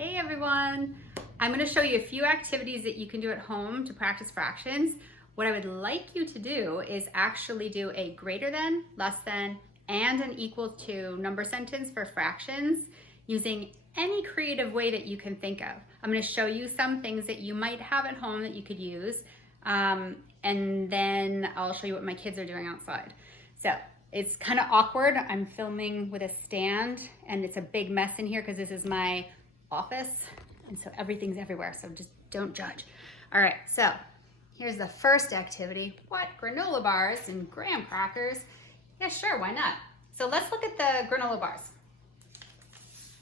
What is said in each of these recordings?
Hey everyone! I'm going to show you a few activities that you can do at home to practice fractions. What I would like you to do is actually do a greater than, less than, and an equal to number sentence for fractions using any creative way that you can think of. I'm going to show you some things that you might have at home that you could use, and then I'll show you what my kids are doing outside. So it's kind of awkward. I'm filming with a stand and it's a big mess in here because this is my office and so everything's everywhere, so just don't judge. All right, so here's the first activity. What, granola bars and graham crackers? Yeah, sure, why not? So let's look at the granola bars.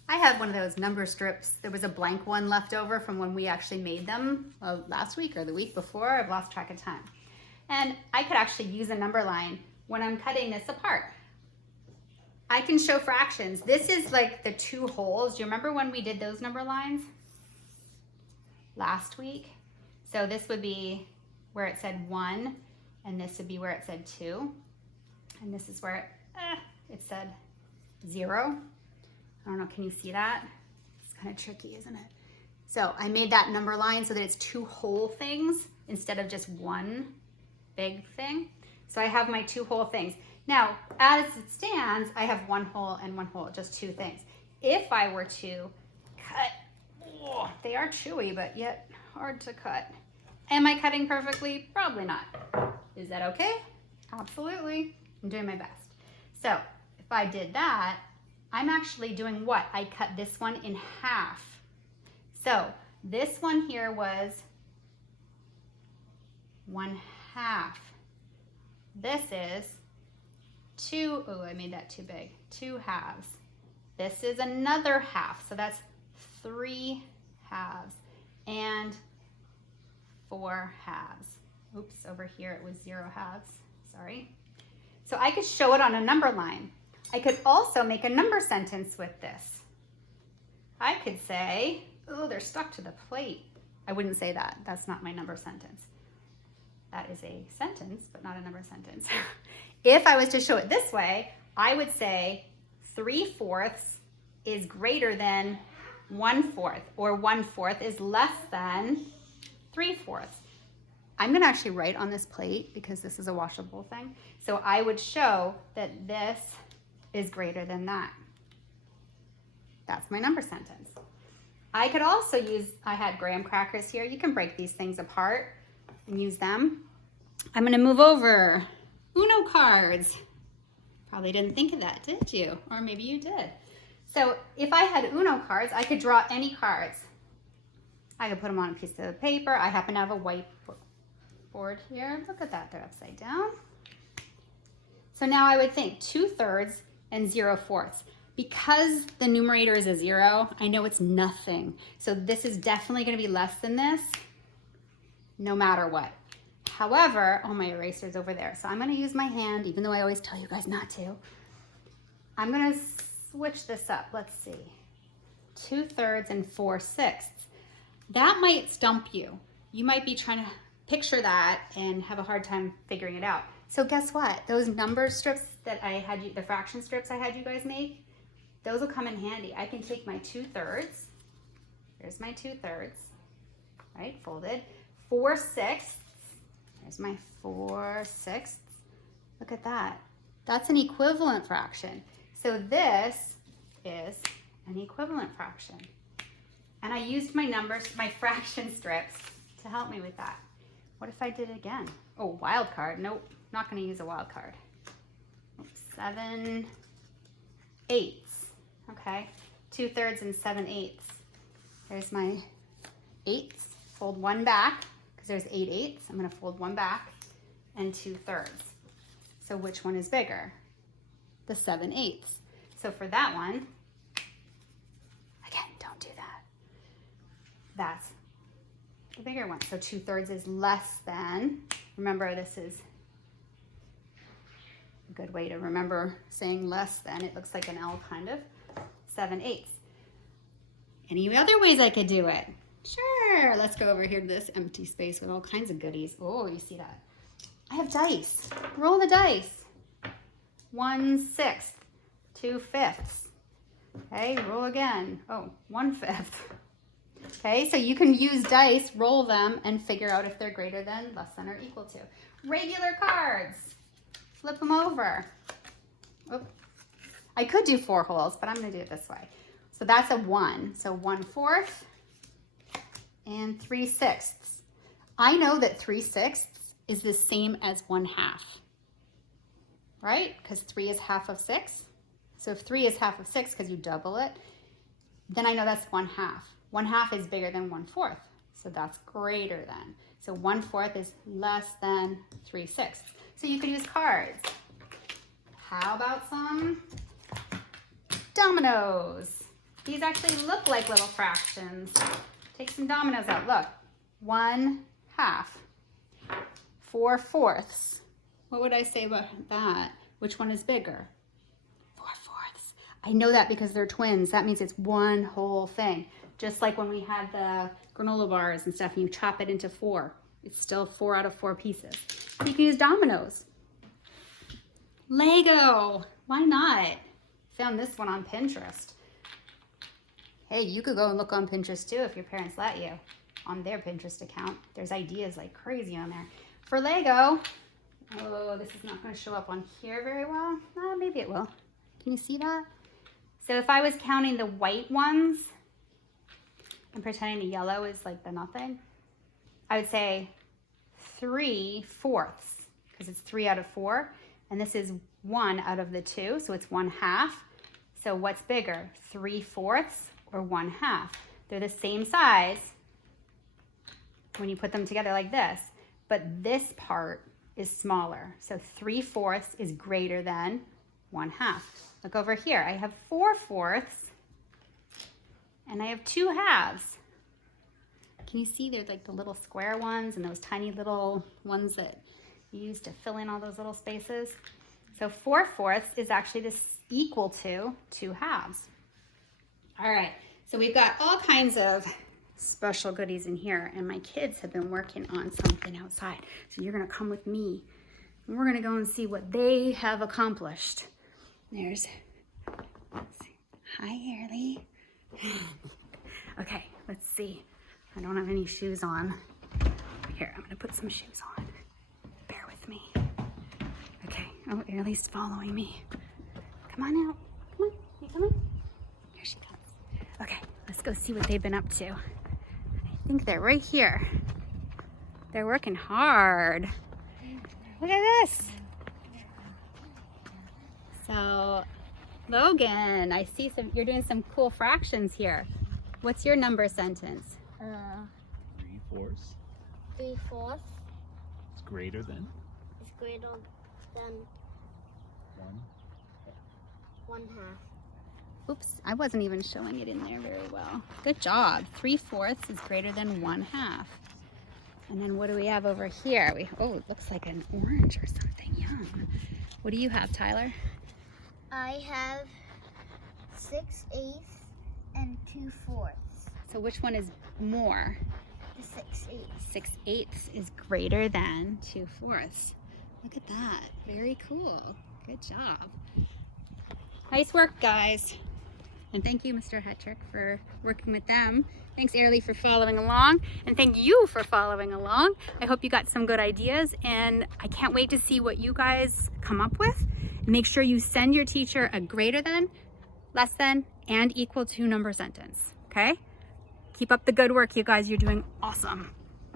I have one of those number strips. There was a blank one left over from when we actually made them last week or the week before. I've lost track of time. And I could actually use a number line when I'm cutting this apart. I can show fractions. This is like the two holes. Do you remember when we did those number lines last week? So this would be where it said 1, and this would be where it said 2. And this is where it said 0. I don't know, can you see that? It's kind of tricky, isn't it? So I made that number line so that it's two whole things instead of just one big thing. So I have my two whole things. Now, as it stands, I have one hole and one hole, just two things. If I were to cut, they are chewy, but yet hard to cut. Am I cutting perfectly? Probably not. Is that okay? Absolutely. I'm doing my best. So if I did that, I'm actually doing what? I cut this one in half. So this one here was 1/2. This is 2, oh, I made that too big, 2 halves. This is another half, so that's 3 halves and 4 halves. Oops, over here it was 0 halves, sorry. So I could show it on a number line. I could also make a number sentence with this. I could say, oh, they're stuck to the plate. I wouldn't say that, that's not my number sentence. That is a sentence, but not a number sentence. If I was to show it this way, I would say 3/4 is greater than 1/4, or 1/4 is less than 3/4. I'm gonna actually write on this plate because this is a washable thing. So I would show that this is greater than that. That's my number sentence. I could also use, I had graham crackers here. You can break these things apart and use them. I'm gonna move over. Uno cards. Probably didn't think of that, did you? Or maybe you did. So if I had Uno cards, I could draw any cards. I could put them on a piece of paper. I happen to have a white board here. Look at that, they're upside down. So now I would think 2/3 and 0/4. Because the numerator is a 0, I know it's nothing. So this is definitely gonna be less than this, no matter what. However, oh, my eraser's over there. So I'm gonna use my hand, even though I always tell you guys not to. I'm gonna switch this up, let's see. 2/3 and 4/6. That might stump you. You might be trying to picture that and have a hard time figuring it out. So guess what? Those number strips that I had you, the fraction strips I had you guys make, those will come in handy. I can take my 2/3, here's my 2/3, right, folded. 4/6, there's my 4/6. Look at that. That's an equivalent fraction. So this is an equivalent fraction. And I used my numbers, my fraction strips to help me with that. What if I did it again? Oh, wild card. Nope, not gonna use a wild card. 7/8. Okay, 2/3 and 7/8. There's my 8ths. Fold one back, because there's 8/8. I'm gonna fold one back, and 2/3. So which one is bigger? The 7/8. So for that one, again, don't do that. That's the bigger one. So 2/3 is less than, remember this is a good way to remember saying less than. It looks like an L kind of. 7/8. Any other ways I could do it? Sure, let's go over here to this empty space with all kinds of goodies. Oh, you see that? I have dice. Roll the dice. 1/6, 2/5. Okay, roll again. Oh, 1/5. Okay, so you can use dice, roll them, and figure out if they're greater than, less than, or equal to. Regular cards. Flip them over. Oh, I could do 4 holes, but I'm going to do it this way. So that's a 1. So 1/4 and 3/6. I know that 3/6 is the same as 1/2. Right? Because 3 is half of 6. So if 3 is half of 6, because you double it, then I know that's 1/2. 1/2 is bigger than 1/4. So that's greater than. So 1/4 is less than 3/6. So you could use cards. How about some dominoes? These actually look like little fractions. Take some dominoes out. Look. 1/2. 4/4. What would I say about that? Which one is bigger? 4/4. I know that because they're twins. That means it's one whole thing. Just like when we had the granola bars and stuff, and you chop it into 4. It's still 4 out of 4 pieces. You can use dominoes. Lego. Why not? Found this one on Pinterest. Hey, you could go and look on Pinterest too if your parents let you. On their Pinterest account. There's ideas like crazy on there. For Lego, oh, this is not going to show up on here very well. Maybe it will. Can you see that? So if I was counting the white ones and pretending the yellow is like the nothing, I would say 3/4 because it's 3 out of 4. And this is 1 out of the 2, so it's 1/2. So what's bigger, 3/4 or 1/2? They're the same size when you put them together like this, but this part is smaller. So 3/4 is greater than 1/2. Look over here. I have 4/4 and I have 2/2. Can you see they're like the little square ones and those tiny little ones that you use to fill in all those little spaces? So 4/4 is actually equal to 2/2. All right, so we've got all kinds of special goodies in here, and my kids have been working on something outside. So you're gonna come with me, and we're gonna go and see what they have accomplished. There's, hi, Early. Okay, let's see. I don't have any shoes on. Here, I'm gonna put some shoes on. Bear with me. Okay, oh, Early's following me. Come on out, come on, you coming? Here she comes. Okay, let's go see what they've been up to. I think they're right here. They're working hard. Look at this. So, Logan, I see you're doing some cool fractions here. What's your number sentence? 3/4. 3/4 It's greater than is greater than 1/2. Oops, I wasn't even showing it in there very well. Good job. 3/4 is greater than 1/2. And then what do we have over here? Oh, it looks like an orange or something. Yum. What do you have, Tyler? I have 6/8 and 2/4. So which one is more? The 6/8. 6/8 is greater than 2/4. Look at that. Very cool. Good job. Nice work, guys. And thank you, Mr. Hetrick, for working with them. Thanks, Airly, for following along. And thank you for following along. I hope you got some good ideas, and I can't wait to see what you guys come up with. Make sure you send your teacher a greater than, less than, and equal to number sentence, okay? Keep up the good work, you guys. You're doing awesome.